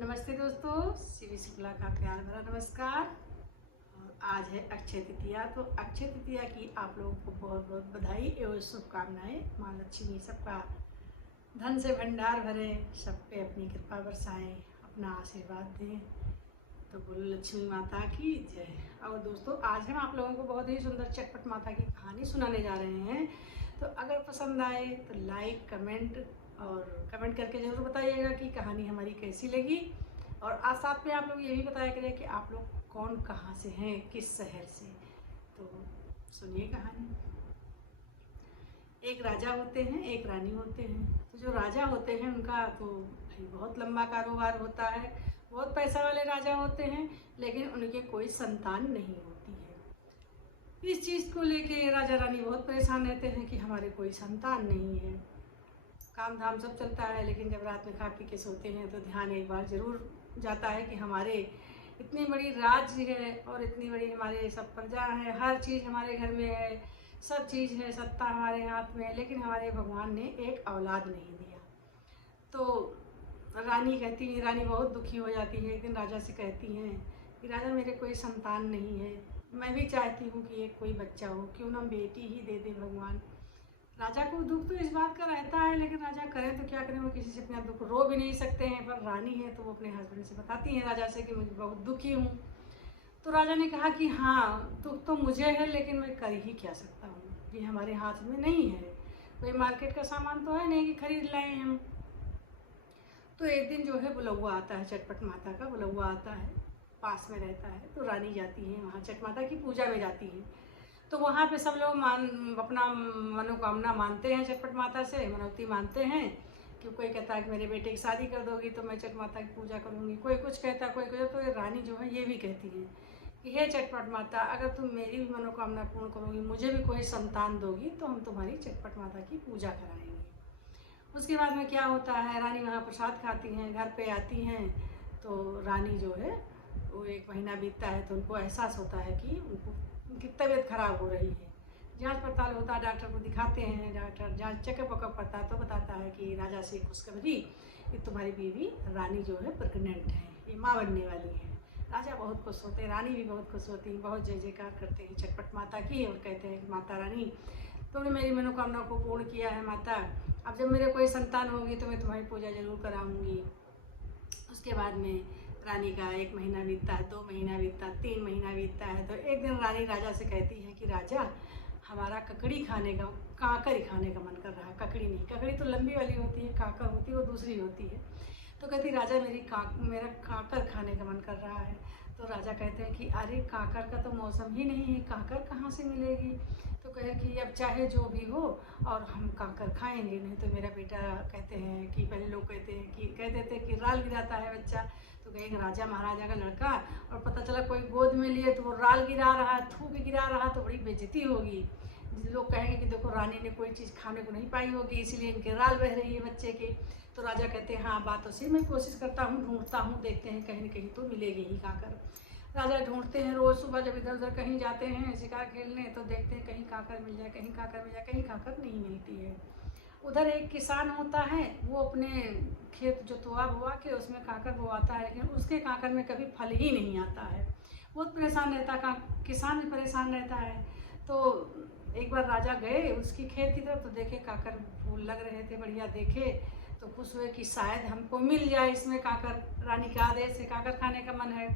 नमस्ते दोस्तों, शिवी शुक्ला का प्यार भरा नमस्कार। और आज है अक्षय तृतीया। तो अक्षय तृतीया की आप लोगों को बहुत बहुत बधाई एवं शुभकामनाएं। माँ लक्ष्मी सबका धन से भंडार भरे, सब पे अपनी कृपा बरसाएं, अपना आशीर्वाद दें। तो बोलो लक्ष्मी माता की जय। और दोस्तों, आज हम आप लोगों को बहुत ही सुंदर चटपट माता की कहानी सुनाने जा रहे हैं। तो अगर पसंद आए तो लाइक कमेंट करके ज़रूर बताइएगा कि कहानी हमारी कैसी लगी। और आज साथ में आप लोग ये भी बताया करें कि आप लोग कौन कहाँ से हैं, किस शहर से। तो सुनिए कहानी। एक राजा होते हैं, एक रानी होते हैं। तो जो राजा होते हैं उनका तो भाई बहुत लंबा कारोबार होता है, बहुत पैसा वाले राजा होते हैं, लेकिन उनके कोई संतान नहीं होती है। इस चीज़ को लेके राजा रानी बहुत परेशान रहते हैं कि हमारे कोई संतान नहीं है। काम धाम सब चलता है, लेकिन जब रात में खा पी के सोते हैं तो ध्यान एक बार ज़रूर जाता है कि हमारे इतनी बड़ी राज्य है और इतनी बड़ी हमारे सब प्रजा है, हर चीज़ हमारे घर में है, सब चीज़ है, सत्ता हमारे हाथ में है, लेकिन हमारे भगवान ने एक औलाद नहीं दिया। तो रानी बहुत दुखी हो जाती है। एक दिन राजा से कहती हैं कि राजा, मेरे कोई संतान नहीं है, मैं भी चाहती हूँ कि एक कोई बच्चा हो, क्यों ना बेटी ही दे दे भगवान। राजा को दुख तो इस बात का रहता है, लेकिन राजा करें तो क्या करें, वो किसी से अपना दुख रो भी नहीं सकते हैं। पर रानी है तो वो अपने हस्बैंड से बताती हैं राजा से कि मुझे बहुत दुखी हूँ। तो राजा ने कहा कि हाँ, दुख तो मुझे है, लेकिन मैं कर ही क्या सकता हूँ, ये हमारे हाथ में नहीं है। कोई मार्केट का सामान तो है नहीं कि खरीद लाए हम। तो एक दिन जो है बुलौआ आता है, चटपट माता का बुलौआ आता है, पास में रहता है। तो रानी जाती है वहाँ, चट माता की पूजा में जाती है। तो वहाँ पे सब लोग अपना मनोकामना मानते हैं, चटपट माता से मनौती मानते हैं कि कोई कहता है कि मेरे बेटे की शादी कर दोगी तो मैं चट माता की पूजा करूँगी, कोई कुछ कहता है, कोई कुछ। तो ये रानी जो है ये भी कहती है कि हे चटपट माता, अगर तुम मेरी भी मनोकामना पूर्ण करोगी, मुझे भी कोई संतान दोगी, तो हम तुम्हारी चटपट माता की पूजा कराएंगे। उसके बाद में क्या होता है, रानी वहाँ प्रसाद खाती हैं, घर पे आती हैं। तो रानी जो है वो एक महीना बीतता है तो उनको एहसास होता है कि उनकी तबीयत खराब हो रही है। जांच पड़ताल होता है, डॉक्टर को दिखाते हैं। डॉक्टर जांच चेकअप वकअप करता है तो बताता है कि राजा से खुशखबरी कि तुम्हारी बीवी रानी जो है प्रेग्नेंट है, ये माँ बनने वाली है। राजा बहुत खुश होते हैं, रानी भी बहुत खुश होती है, बहुत जय जयकार करते हैं चटपट माता की और कहते हैं कि माता रानी, तुमने मेरी मनोकामना को पूर्ण किया है माता। अब जब मेरे कोई संतान होगी तो मैं तुम्हारी पूजा जरूर कराऊंगी। उसके बाद में रानी का 1 महीना बीतता है, 2 महीना बीतता है, 3 महीना बीतता है। तो एक दिन रानी राजा से कहती है कि राजा, हमारा ककड़ी खाने का, काकर ही खाने का मन कर रहा है। ककड़ी नहीं, ककड़ी तो लंबी वाली होती है, काकर होती है वो दूसरी होती है। तो कहती राजा, मेरा काकर खाने का मन कर रहा है। तो राजा कहते हैं कि अरे, काकर का तो मौसम ही नहीं है, काकर कहाँ से मिलेगी। तो कहे कि अब चाहे जो भी हो और हम काकर खाएंगे, नहीं तो मेरा बेटा, कहते हैं कि पहले लोग कहते थे कि राल गिराता है बच्चा। तो कहेंगे राजा महाराजा का लड़का और पता चला कोई गोद में लिए तो वो राल गिरा रहा है, थूक गिरा रहा, तो बड़ी बेइज्जती होगी। लोग कहेंगे कि देखो, रानी ने कोई चीज़ खाने को नहीं पाई होगी, इसलिए इनके राल बह रही है बच्चे के। तो राजा कहते हैं हाँ, बात तो सही, मैं कोशिश करता हूँ, ढूंढता हूँ, देखते हैं कहीं न कहीं तो मिलेगी ही काकर। राजा ढूंढते हैं, रोज़ सुबह जब इधर उधर कहीं जाते हैं शिकार खेलने तो देखते हैं कहीं काकर मिल जाए, कहीं काकर मिल जाए, कहीं काकर नहीं मिलती है। उधर एक किसान होता है, वो अपने खेत जोतवा बुआ के उसमें काकर बोआता है, लेकिन उसके काकर में कभी फल ही नहीं आता है। बहुत परेशान रहता है, किसान भी परेशान रहता है। तो एक बार राजा गए उसकी खेत की तरफ, तो देखे काकर फूल लग रहे थे बढ़िया, देखे तो खुश हुए कि शायद हमको मिल जाए इसमें काकर, रानी के आदेश से काकर खाने का मन है।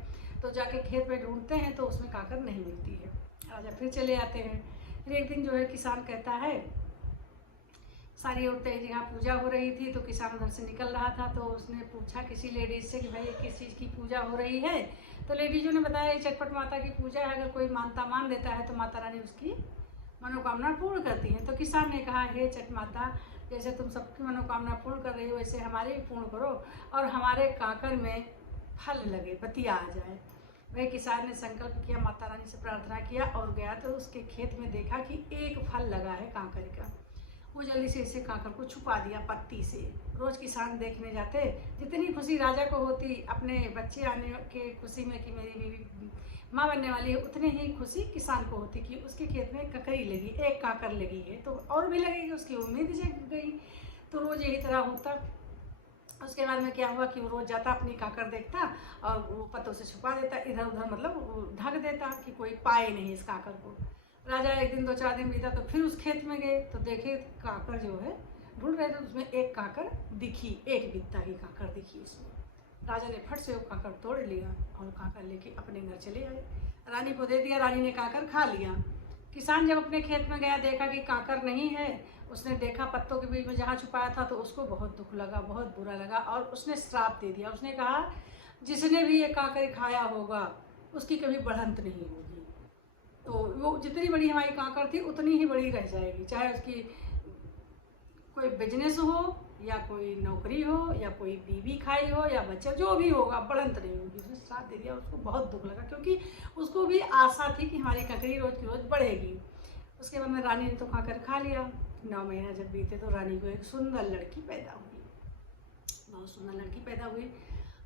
तो जाके खेत में ढूंढते हैं तो उसमें काकर नहीं मिलती है। राजा फिर चले आते हैं। फिर एक दिन जो है किसान कहता है, सारी औरतें जहाँ पूजा हो रही थी तो किसान उधर से निकल रहा था, तो उसने पूछा किसी लेडीज से कि भाई किस चीज़ की पूजा हो रही है। तो लेडीजों ने बताया चटपट माता की पूजा है, अगर कोई मानता मान लेता है तो माता रानी उसकी मनोकामना पूर्ण करती हैं। तो किसान ने कहा, हे चट माता, जैसे तुम सबकी मनोकामना पूर्ण कर रही हो, वैसे हमारे भी पूर्ण करो और हमारे काकर में फल लगे, बतिया आ जाए। वह किसान ने संकल्प किया, माता रानी से प्रार्थना किया और गया तो उसके खेत में देखा कि एक फल लगा है काकर का। वो जल्दी से इसे काकर को छुपा दिया पत्ती से। रोज किसान देखने जाते, जितनी खुशी राजा को होती अपने बच्चे आने के खुशी में कि मेरी बीवी माँ बनने वाली है, उतनी ही खुशी किसान को होती कि उसके खेत में ककड़ी लगी, एक काकर लगी है, तो और भी लगेगी, उसकी उम्मीद जग गई। तो रोज यही तरह होता। उसके बाद में क्या हुआ कि वो रोज़ जाता अपनी काकर देखता और वो पत्तों से छुपा देता, इधर उधर मतलब ढक देता कि कोई पाए नहीं इस काकर को। राजा एक दिन 2-4 दिन बीता तो फिर उस खेत में गए तो देखे काकर जो है ढूंढ रहे थे, उसमें एक काकर दिखी, एक बित्ता की काकर दिखी उसमें। राजा ने फट से वो काकर तोड़ लिया और काकर लेके अपने घर चले आए, रानी को दे दिया, रानी ने काकर खा लिया। किसान जब अपने खेत में गया देखा कि काकर नहीं है, उसने देखा पत्तों के बीच में जहाँ छुपाया था तो उसको बहुत दुख लगा, बहुत बुरा लगा और उसने श्राप दे दिया। उसने कहा जिसने भी ये काकर खाया होगा उसकी कभी बढ़ंत नहीं होगी, तो वो जितनी बड़ी हमारी काकर थी उतनी ही बड़ी रह जाएगी, चाहे उसकी कोई बिजनेस हो या कोई नौकरी हो या कोई बीवी खाई हो या बच्चा, जो भी होगा बढ़ंत नहीं होगी। उसने साथ दे दिया, उसको बहुत दुख लगा क्योंकि उसको भी आशा थी कि हमारी ककड़ी रोज की रोज बढ़ेगी। उसके बाद में रानी ने तो खाकर खा लिया। 9 महीना जब बीते तो रानी को एक सुंदर लड़की पैदा हुई, बहुत सुंदर लड़की पैदा हुई।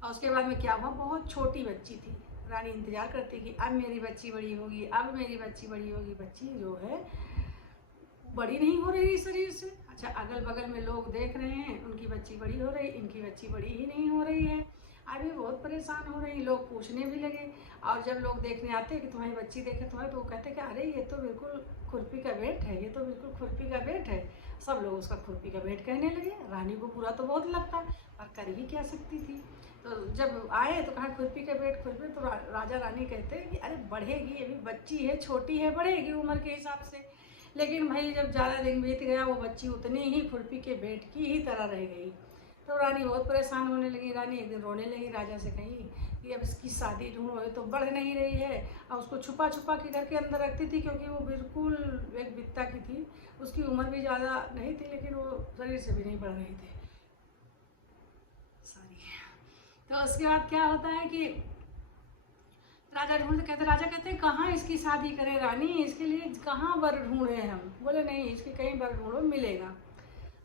और उसके बाद में क्या हुआ, बहुत छोटी बच्ची थी। रानी इंतजार करती कि अब मेरी बच्ची बड़ी होगी, अब मेरी बच्ची बड़ी होगी। बच्ची जो है बड़ी नहीं हो रही शरीर से। अच्छा, अगल बगल में लोग देख रहे हैं उनकी बच्ची बड़ी हो रही, इनकी बच्ची बड़ी ही नहीं हो रही है। अभी बहुत परेशान हो रही, लोग पूछने भी लगे। और जब लोग देखने आते हैं कि तुम्हारी बच्ची देखे तुम्हारे, तो वो कहते कि अरे ये तो बिल्कुल खुरपी का बेट है, ये तो बिल्कुल खुरपी का बेट है। सब लोग उसका खुरपी का बेट कहने लगे। रानी को बुरा तो बहुत लगता पर कर ही क्या सकती थी। तो जब आए तो कहा खुरपी का बेट, खुरपी। तो राजा रानी कहते हैं कि अरे बढ़ेगी, अभी बच्ची है, छोटी है, बढ़ेगी उम्र के हिसाब से। लेकिन भाई जब ज़्यादा दिन बीत गया वो बच्ची उतनी ही खुरपी के बेट की ही तरह रह गई। तो रानी बहुत परेशान होने लगी। रानी एक दिन रोने लगी, राजा से कही कि अब इसकी शादी ढूंढो, ये तो बढ़ नहीं रही है। और उसको छुपा छुपा के घर के अंदर रखती थी क्योंकि वो बिल्कुल एक बित्ता की थी, उसकी उम्र भी ज़्यादा नहीं थी लेकिन वो शरीर से भी नहीं बढ़ रही थी। सॉरी। तो उसके बाद क्या होता है कि राजा कहते हैं कहाँ इसकी शादी करें रानी, इसके लिए कहाँ वर ढूंढे हम। बोले नहीं, इसकी कहीं वर ढूंढो, मिलेगा।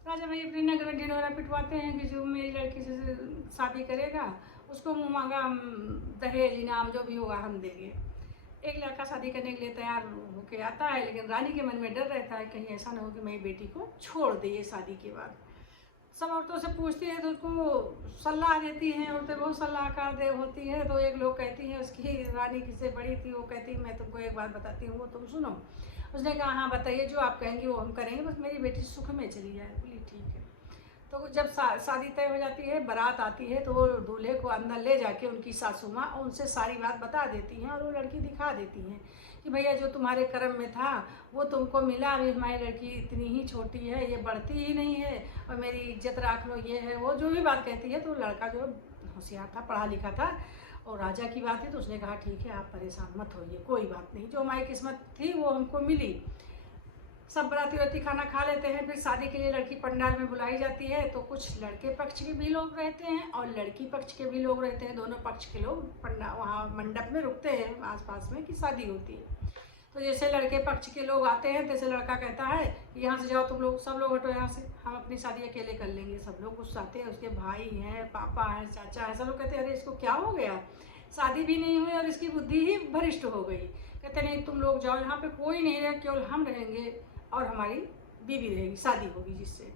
राजा भाई अपने नगर में ढिंढोरा पिटवाते हैं कि जो मेरी लड़की से शादी करेगा उसको मुँह मांगा दहेज इनाम जो भी होगा हम देंगे। एक लड़का शादी करने के लिए तैयार होके आता है, लेकिन रानी के मन में डर रहता है कहीं ऐसा ना हो कि मेरी बेटी को छोड़ दे ये शादी के बाद। सब औरतों से पूछती है तो उसको सलाह देती हैं, औरतें बहुत सलाहकार दे होती है। तो एक लोग कहती हैं उसकी रानी किससे बड़ी थी, वो कहती मैं तुमको एक बात बताती हूँ वो तुम सुनो। उसने कहा हाँ बताइए, जो आप कहेंगे वो हम करेंगे, बस मेरी बेटी सुख में चली जाए। बोली ठीक है। तो जब शादी तय हो जाती है, बारात आती है, तो वो दूल्हे को अंदर ले जाके उनकी सासू माँ उनसे सारी बात बता देती हैं और वो लड़की दिखा देती हैं कि भैया जो तुम्हारे कर्म में था वो तुमको मिला। अभी हमारी लड़की इतनी ही छोटी है, ये बढ़ती ही नहीं है और मेरी इज्जत रख लो, ये है वो जो भी बात कहती है। तो लड़का जो होशियार था, पढ़ा लिखा था और राजा की बात है, तो उसने कहा ठीक है आप परेशान मत होइए, कोई बात नहीं, जो हमारी किस्मत थी वो हमको मिली। सब बराती वराती खाना खा लेते हैं, फिर शादी के लिए लड़की पंडाल में बुलाई जाती है। तो कुछ लड़के पक्ष के भी लोग रहते हैं और लड़की पक्ष के भी लोग रहते हैं, दोनों पक्ष के लोग वहाँ मंडप में रुकते हैं आसपास में कि शादी होती है। तो जैसे लड़के पक्ष के लोग आते हैं तैसे लड़का कहता है यहाँ से जाओ तुम लोग, सब लोग हटो यहाँ से, हम अपनी शादी अकेले कर लेंगे। सब लोग गुस्साते हैं, उसके भाई हैं, पापा हैं, चाचा है, सब लोग कहते हैं अरे इसको क्या हो गया, शादी भी नहीं हुई और इसकी बुद्धि ही भ्रष्ट हो गई। कहते नहीं तुम लोग जाओ, यहाँ पे कोई नहीं रहे, केवल हम रहेंगे और हमारी बीवी रहेगी, शादी होगी जिससे।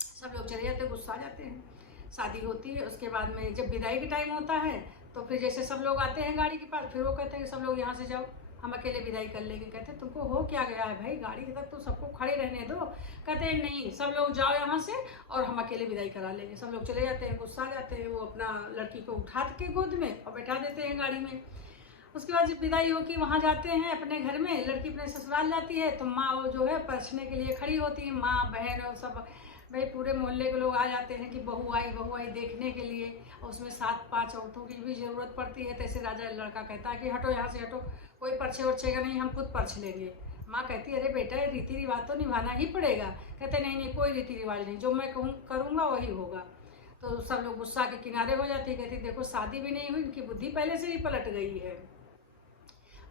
सब लोग चले जाते हैं, गुस्सा आ जाते हैं। शादी होती है, उसके बाद में जब विदाई का टाइम होता है तो फिर जैसे सब लोग आते हैं गाड़ी के पास, फिर वो कहते हैं कि सब लोग यहाँ से जाओ, हम अकेले विदाई कर लेंगे। कहते हैं तुमको हो क्या गया है भाई, गाड़ी के तक तो सबको खड़े रहने दो। कहते हैं नहीं, सब लोग जाओ यहाँ से और हम अकेले विदाई करा लेंगे। सब लोग चले जाते हैं, गुस्सा आ जाते हैं। वो अपना लड़की को उठा के गोद में और बैठा देते हैं गाड़ी में। उसके बाद जब विदाई होकर वहाँ जाते हैं अपने घर में, लड़की अपने ससुराल जाती है तो माँ वो जो है परछने के लिए खड़ी होती है, माँ बहन और सब भाई पूरे मोहल्ले के लोग आ जाते हैं कि बहू आई देखने के लिए। और उसमें 7-5 औरतों की भी ज़रूरत पड़ती है। तैसे राजा लड़का कहता है कि हटो यहाँ से हटो, कोई परछे उर्छेगा नहीं, हम खुद परछ लेंगे। माँ कहती है अरे बेटा ये रीति रिवाज तो निभाना ही पड़ेगा। कहते नहीं नहीं कोई रीति रिवाज नहीं, जो मैं करूँगा वही होगा। तो सब लोग गुस्सा के किनारे हो जाती है, कहती देखो शादी भी नहीं हुई, इनकी बुद्धि पहले से ही पलट गई है।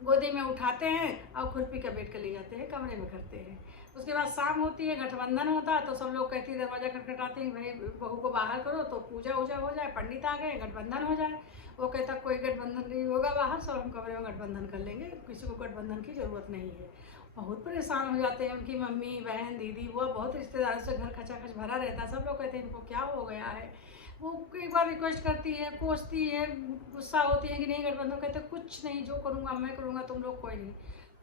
गोदी में उठाते हैं और खुरपी का बेट कर ले जाते हैं, कमरे में करते हैं। उसके बाद शाम होती है, गठबंधन होता है, तो सब लोग कहते हैं दरवाजा खटखटाते हैं भाई बहू को बाहर करो, तो पूजा वूजा हो जाए, पंडित आ गए, गठबंधन हो जाए। वो कहता कोई गठबंधन नहीं होगा बाहर, सब हम कमरे में गठबंधन कर लेंगे, किसी को गठबंधन की ज़रूरत नहीं है। बहुत परेशान हो जाते हैं उनकी मम्मी बहन दीदी, वो बहुत रिश्तेदारों से घर खचाखच भरा रहता है। सब लोग कहते हैं इनको क्या हो गया है, वो एक बार रिक्वेस्ट करती है, कोसती है, गुस्सा होती है कि नहीं गठबंधन, कहते कुछ नहीं, जो करूँगा मैं करूँगा, तुम लोग कोई नहीं।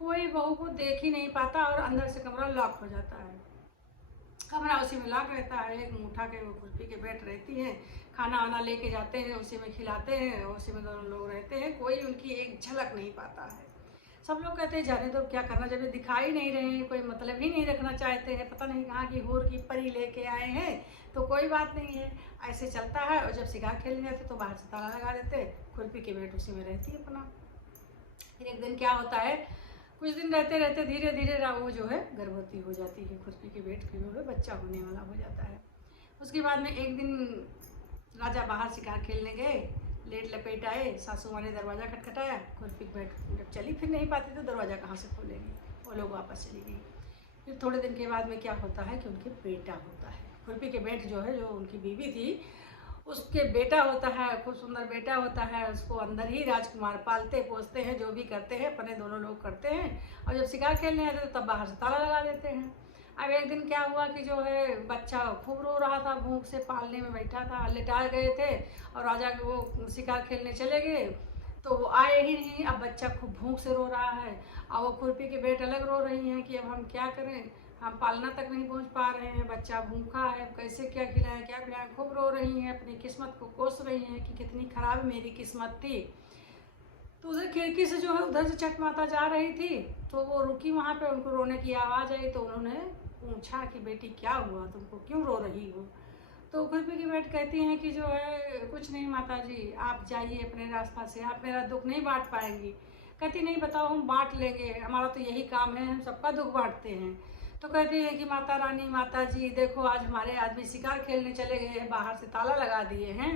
कोई बहू को देख ही नहीं पाता और अंदर से कमरा लॉक हो जाता है। कमरा उसी में लॉक रहता है। एक उठा के वो कुल्फी के बैठ रहती हैं, खाना वाना लेके जाते हैं, उसी में खिलाते हैं, उसी में दोनों लोग रहते हैं। कोई उनकी एक झलक नहीं पाता है। सब लोग कहते हैं जाने दो, क्या करना, जब ये दिखाई नहीं रहे हैं, कोई मतलब ही नहीं रखना चाहते हैं, पता नहीं कहाँ की हूर की परी लेके आए हैं, तो कोई बात नहीं है, ऐसे चलता है। और जब शिकार खेलने जाते तो बाहर से ताला लगा देते, खुरपी की बेट उसी में रहती है अपना। फिर एक दिन क्या होता है, कुछ दिन रहते रहते धीरे धीरे वो जो है गर्भवती हो जाती है, खुरपी की बेट की जो है बच्चा होने वाला हो जाता है। उसके बाद में एक दिन राजा बाहर शिकार खेलने गए, लेट लपेट आए, सासू माँ ने दरवाज़ा खटखटाया, खुरपी की बेट जब चली फिर नहीं पाती तो दरवाज़ा कहाँ से खोलेंगे, वो लोग वापस चली गई। फिर थोड़े दिन के बाद में क्या होता है कि उनके बेटा होता है। खुरपी के बेट जो है, जो उनकी बीवी थी, उसके बेटा होता है, खूब सुंदर बेटा होता है। उसको अंदर ही राजकुमार पालते पोसते हैं, जो भी करते हैं अपने दोनों लोग करते हैं। और जब शिकार खेलने आते तो तब बाहर से ताला लगा देते हैं। अब एक दिन क्या हुआ कि जो है बच्चा खूब रो रहा था, भूख से पालने में बैठा था, लिटा गए थे और राजा के वो शिकार खेलने चले गए तो वो आए ही नहीं। अब बच्चा खूब भूख से रो रहा है और वो खुरपी के बेट अलग रो रही हैं कि अब हम क्या करें, हम पालना तक नहीं पहुंच पा रहे हैं, बच्चा भूखा है, कैसे क्या खिलाएं क्या खिलाएं। खूब रो रही हैं, अपनी किस्मत को कोस रही हैं कि कितनी खराब मेरी किस्मत थी। तो उधर खिड़की से जो है उधर से छठ माता जा रही थी तो वो रुकी वहाँ पे, उनको रोने की आवाज़ आई तो उन्होंने पूछा कि बेटी क्या हुआ, तुमको क्यों रो रही हो। तो खुरपी की बेट कहती हैं कि जो है कुछ नहीं माता जी, आप जाइए अपने रास्ता से, आप मेरा दुख नहीं बांट पाएंगी। कहती नहीं, बताओ हम बांट लेंगे, हमारा तो यही काम है, हम सबका दुख बांटते हैं। तो कहती है कि माता रानी, माता जी देखो, आज हमारे आदमी शिकार खेलने चले गए हैं, बाहर से ताला लगा दिए हैं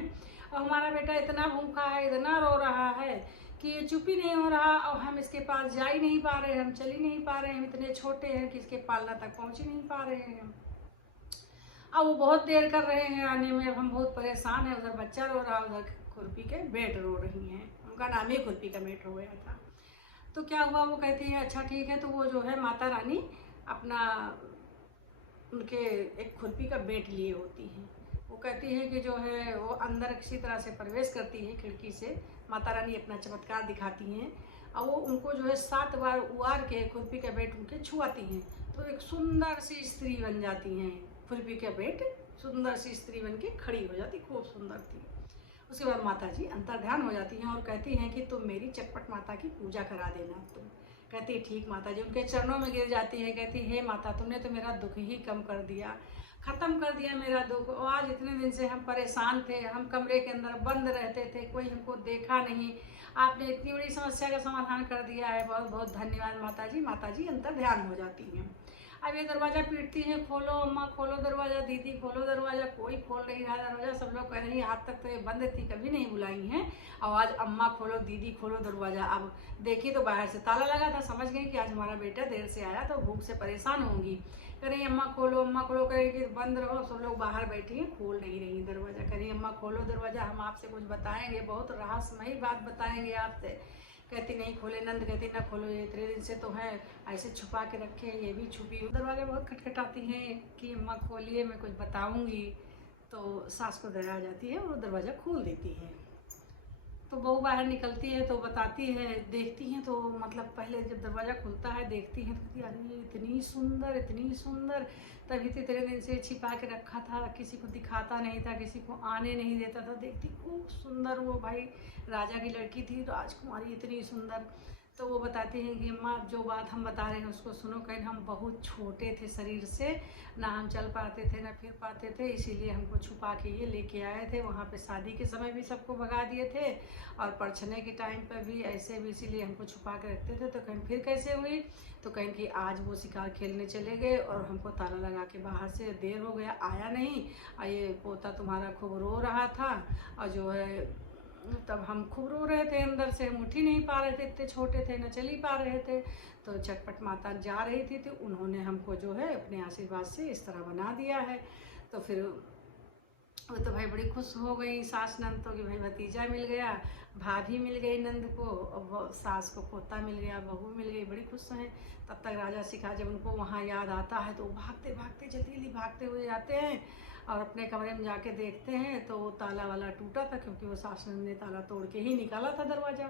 और हमारा बेटा इतना भूखा है, इतना रो रहा है कि ये चुप ही नहीं हो रहा और हम इसके पास जा ही नहीं पा रहे हैं, हम चल ही नहीं पा रहे हैं, हम इतने छोटे हैं कि इसके पालना तक पहुँच ही नहीं पा रहे हैं। अब वो बहुत देर कर रहे हैं आने में, अब हम बहुत परेशान हैं। उधर बच्चा रो रहा, उधर खुरपी के बेट रो रही हैं, उनका नाम ही खुरपी का बेट हो गया था। तो क्या हुआ, वो कहती हैं अच्छा ठीक है। तो वो जो है माता रानी अपना उनके एक खुरपी का बेट लिए होती हैं। वो कहती है कि जो है वो अंदर किसी तरह से प्रवेश करती है खिड़की से, माता रानी अपना चमत्कार दिखाती हैं और वो उनको जो है 7 बार उबार के खुरपी का बेट उनके छुआती हैं तो एक सुंदर सी स्त्री बन जाती हैं। खुरपी का बेट सुंदर सी स्त्री बन के खड़ी हो जाती, खूब सुंदर थी। उसके बाद माता जी अंतर ध्यान हो जाती हैं और कहती हैं कि तुम मेरी चटपट माता की पूजा करा देना। तुम कहती ठीक माता जी, उनके चरणों में गिर जाती है, कहती हे माता, तुमने तो मेरा दुख ही कम कर दिया, ख़त्म कर दिया मेरा दुख। और आज इतने दिन से हम परेशान थे, हम कमरे के अंदर बंद रहते थे, कोई हमको देखा नहीं, आपने इतनी बड़ी समस्या का समाधान कर दिया है, बहुत बहुत धन्यवाद माता जी। माता जी अंतर ध्यान हो जाती हैं। अब ये दरवाज़ा पीटती हैं, खोलो अम्मा खोलो दरवाज़ा, दीदी खोलो दरवाज़ा, कोई खोल नहीं रहा दरवाज़ा। सब लोग कह रहे हैं आज तक तो ये बंद थी, कभी नहीं बुलाई हैं, आवाज़ अम्मा खोलो दीदी खोलो दरवाज़ा। अब देखी तो बाहर से ताला लगा था, समझ गई कि आज हमारा बेटा देर से आया तो भूख से परेशान होंगी। कह रही अम्मा खोलो कहेगी बंद रहो। सब लोग बाहर बैठी हैं, खोल नहीं रही दरवाज़ा। कह रही अम्मा खोलो दरवाज़ा, हम आपसे कुछ बताएंगे, बहुत रहस्यमयी बात बताएंगे आपसे। कहती नहीं खोले नंद, कहती ना खोलो, ये इतने दिन से तो है ऐसे छुपा के रखे, ये भी छुपी। दरवाज़ा बहुत खटखटाती हैं कि अम्मा खोलिए, मैं कुछ बताऊंगी। तो सास को डरा जाती है, वो दरवाज़ा खोल देती है। तो बहू बाहर निकलती है तो बताती है, देखती हैं तो मतलब पहले जब दरवाज़ा खुलता है देखती हैं तो अरे ये इतनी सुंदर इतनी सुंदर, तभी तो इतने दिन से छिपा के रखा था, किसी को दिखाता नहीं था, किसी को आने नहीं देता था। देखती खूब सुंदर, वो भाई राजा की लड़की थी, राजकुमारी इतनी सुंदर। तो वो बताती हैं कि अम्मा जो बात हम बता रहे हैं उसको सुनो, कहीं हम बहुत छोटे थे शरीर से, ना हम चल पाते थे ना फिर पाते थे, इसीलिए हमको छुपा के ये लेके आए थे। वहाँ पे शादी के समय भी सबको भगा दिए थे और परछने के टाइम पर भी ऐसे भी, इसीलिए हमको छुपा के रखते थे। तो कहीं फिर कैसे हुई, तो कहीं कि आज वो शिकार खेलने चले गए और हमको ताला लगा के बाहर से देर हो गया, आया नहीं, और ये पोता तुम्हारा खूब रो रहा था और जो है तब हम खूब रो रहे थे अंदर से, हम उठ ही नहीं पा रहे थे, इतने छोटे थे, न चल ही पा रहे थे। तो चटपट माता जा रही थी तो उन्होंने हमको जो है अपने आशीर्वाद से इस तरह बना दिया है। तो फिर वो तो भाई बड़ी खुश हो गई सास नंद तो कि भाई भतीजा मिल गया, भाभी मिल गई नंद को, और सास को पोता मिल गया, बहू मिल गई, बड़ी खुश हैं। तब तक राजा शिकार जब उनको वहाँ याद आता है तो भागते भागते जल्दी भागते हुए आते हैं और अपने कमरे में जाके देखते हैं तो वो ताला वाला टूटा था, क्योंकि वो सास ने ताला तोड़ के ही निकाला था दरवाज़ा।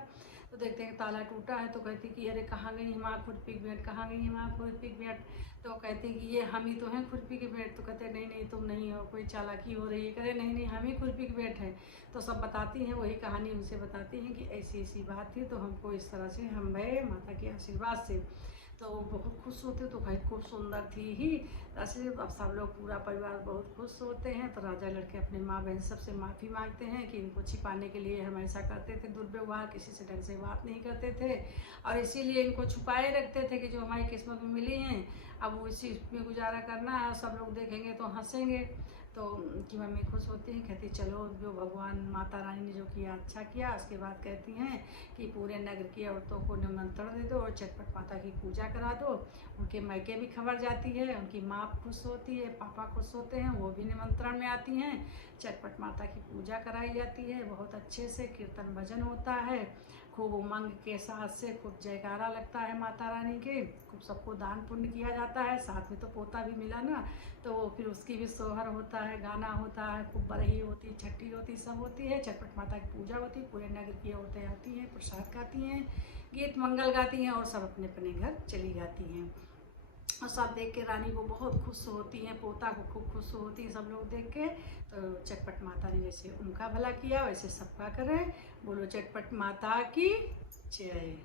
तो देखते हैं ताला टूटा है, तो कहती कि अरे कहाँ गई माँ खुरपी की भेंट, कहाँ गई माँ खुरपी की भेंट। तो कहती कि ये हम ही तो हैं खुरपी की भेंट। तो कहते नहीं नहीं तुम नहीं हो, कोई चालाकी हो रही है। कहे नहीं नहीं हम ही खुरपी की भेंट है। तो सब बताती हैं, वही कहानी उनसे बताती हैं कि ऐसी ऐसी बात थी, तो हमको इस तरह से हम गए माता के आशीर्वाद से। तो बहुत खुश होते, तो भाई खूब सुंदर थी ही। ऐसे अब सब लोग पूरा परिवार बहुत खुश होते हैं। तो राजा लड़के अपने माँ बहन सबसे माफ़ी मांगते हैं कि इनको छिपाने के लिए हम ऐसा करते थे, दुर्व्यवहार, किसी से ढंग से बात नहीं करते थे और इसीलिए इनको छुपाए रखते थे कि जो हमारी किस्मत में मिली हैं अब वो इसी में गुजारा करना है, सब लोग देखेंगे तो हंसेंगे। तो उनकी मम्मी खुश होती हैं, कहती चलो जो भगवान माता रानी ने जो किया अच्छा किया। उसके बाद कहती हैं कि पूरे नगर की औरतों को निमंत्रण दे दो और चटपट माता की पूजा करा दो। उनके मायके भी खबर जाती है, उनकी माँ खुश होती है, पापा खुश होते हैं, वो भी निमंत्रण में आती हैं। चटपट माता की पूजा कराई जाती है, बहुत अच्छे से कीर्तन भजन होता है, खूब उमंग के साथ से खूब जयकारा लगता है माता रानी के, खूब सबको दान पुण्य किया जाता है। साथ में तो पोता भी मिला ना, तो फिर उसकी भी सोहर होता है, गाना होता है, खूब बरही होती, छठी होती, सब होती है। चटपट माता की पूजा होती है, पूरे नगर की औरतें आती हैं, प्रसाद खाती हैं, गीत मंगल गाती हैं और सब अपने अपने घर चली जाती हैं। और सब देख के रानी को बहुत खुश होती हैं, पोता को खूब खुश होती है सब लोग देख के। तो चटपट माता ने जैसे उनका भला किया वैसे सबका करें। बोलो चटपट माता की जय।